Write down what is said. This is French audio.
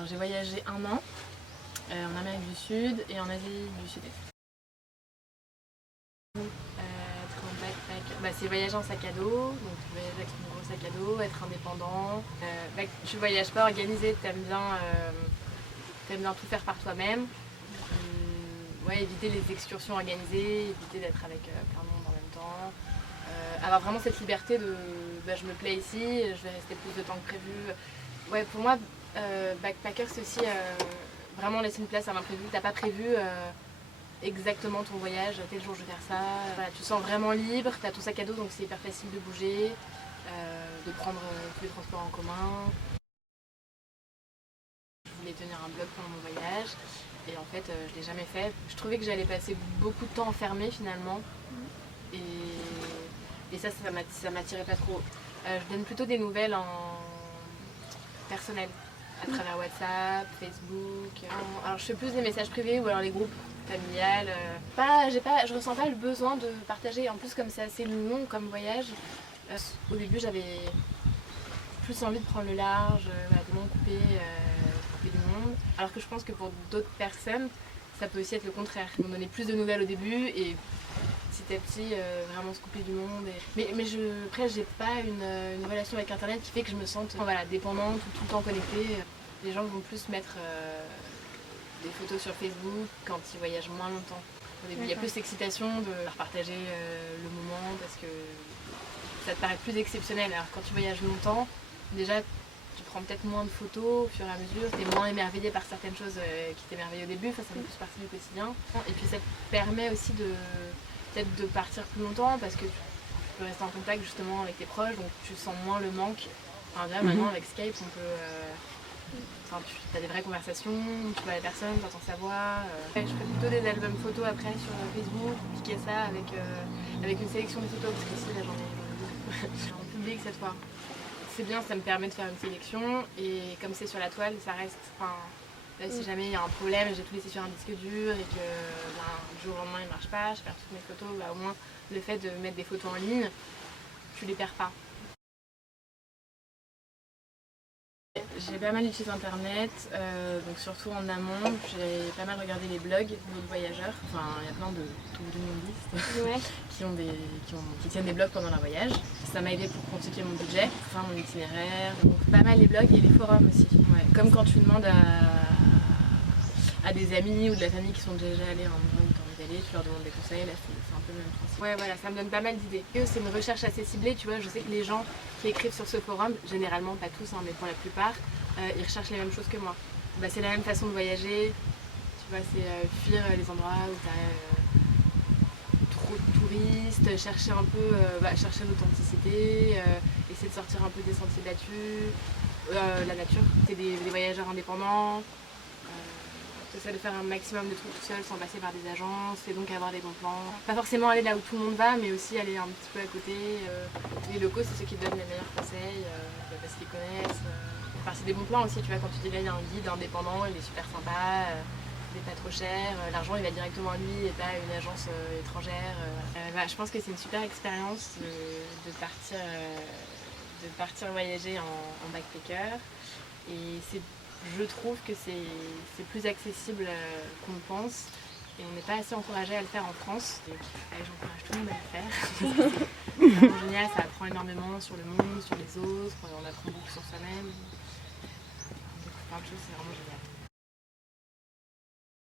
Alors j'ai voyagé 1 an en Amérique du Sud et en Asie du Sud-Est. Être en backpack, c'est voyager en sac à dos, donc voyager avec son gros sac à dos, être indépendant. Tu voyages pas organisé, t'aimes bien tout faire par toi-même. Éviter les excursions organisées, éviter d'être avec plein de monde en même temps. Avoir vraiment cette liberté de je me plais ici, je vais rester plus de temps que prévu. Ouais, pour moi, backpacker c'est aussi vraiment laisser une place à l'imprévu. T'as pas prévu exactement ton voyage, tel jour je vais faire ça. Voilà, tu te sens vraiment libre, t'as ton sac à dos donc c'est hyper facile de bouger, de prendre tous les transports en commun. Je voulais tenir un blog pendant mon voyage et en fait je l'ai jamais fait. Je trouvais que j'allais passer beaucoup de temps enfermée finalement et ça m'attirait pas trop. Je donne plutôt des nouvelles en personnel à travers WhatsApp, Facebook. Alors je fais plus des messages privés ou alors les groupes familiales. Je ressens pas le besoin de partager. En plus comme c'est assez long comme voyage, au début j'avais plus envie de prendre le large, de m'en couper du monde. Alors que je pense que pour d'autres personnes, ça peut aussi être le contraire. On donner plus de nouvelles au début et petit à petit vraiment se couper du monde. Mais après j'ai pas une relation avec internet qui fait que je me sente dépendante ou tout le temps connectée. Les gens vont plus mettre des photos sur Facebook quand ils voyagent moins longtemps. Au début, il y a plus d'excitation de leur partager le moment parce que ça te paraît plus exceptionnel. Alors quand tu voyages longtemps, déjà tu prends peut-être moins de photos au fur et à mesure, tu es moins émerveillé par certaines choses qui t'émerveillent au début, ça fait plus partie du quotidien. Et puis ça te permet aussi peut-être de partir plus longtemps parce que tu peux rester en contact justement avec tes proches, donc tu sens moins le manque. Déjà maintenant avec Skype on peut... tu as des vraies conversations, tu vois les personnes, tu entends sa voix. Je fais plutôt des albums photos après sur Facebook, piquer ça avec une sélection de photos parce que ici là j'en ai en public cette fois. C'est bien, ça me permet de faire une sélection et comme c'est sur la toile, ça reste. Si jamais il y a un problème et j'ai tout laissé sur un disque dur et que du jour au lendemain il ne marche pas, je perds toutes mes photos, au moins le fait de mettre des photos en ligne, tu les perds pas. J'ai pas mal utilisé internet, donc surtout en amont, j'ai pas mal regardé les blogs d'autres voyageurs. Il y a plein de tout du monde qui tiennent des blogs pendant leur voyage. Ça m'a aidé pour constituer mon budget, pour faire mon itinéraire. Donc pas mal les blogs et les forums aussi. Comme quand tu demandes à des amis ou de la famille qui sont déjà allés à un endroit où tu as envie d'aller, tu leur demandes des conseils, là c'est un peu le même principe. Ça me donne pas mal d'idées. C'est une recherche assez ciblée, tu vois, je sais que les gens qui écrivent sur ce forum, généralement pas tous, mais pour la plupart, ils recherchent les mêmes choses que moi. C'est la même façon de voyager, tu vois, c'est fuir les endroits où tu as trop de touristes, chercher un peu, chercher l'authenticité, essayer de sortir un peu des sentiers battus, la nature. T'es des voyageurs indépendants. J'essaie de faire un maximum de trucs tout seul sans passer par des agences et donc avoir des bons plans. Pas forcément aller là où tout le monde va, mais aussi aller un petit peu à côté. Les locaux, c'est ceux qui te donnent les meilleurs conseils parce qu'ils connaissent. C'est des bons plans aussi, tu vois, quand tu dis là il y a un guide indépendant, il est super sympa, il est pas trop cher, l'argent il va directement à lui et pas à une agence étrangère. Je pense que c'est une super expérience de partir voyager en backpacker. Et je trouve que c'est plus accessible qu'on le pense et on n'est pas assez encouragé à le faire en France. J'encourage tout le monde à le faire. C'est vraiment génial, ça apprend énormément sur le monde, sur les autres, on apprend beaucoup sur soi-même. On découvre plein de choses, c'est vraiment génial.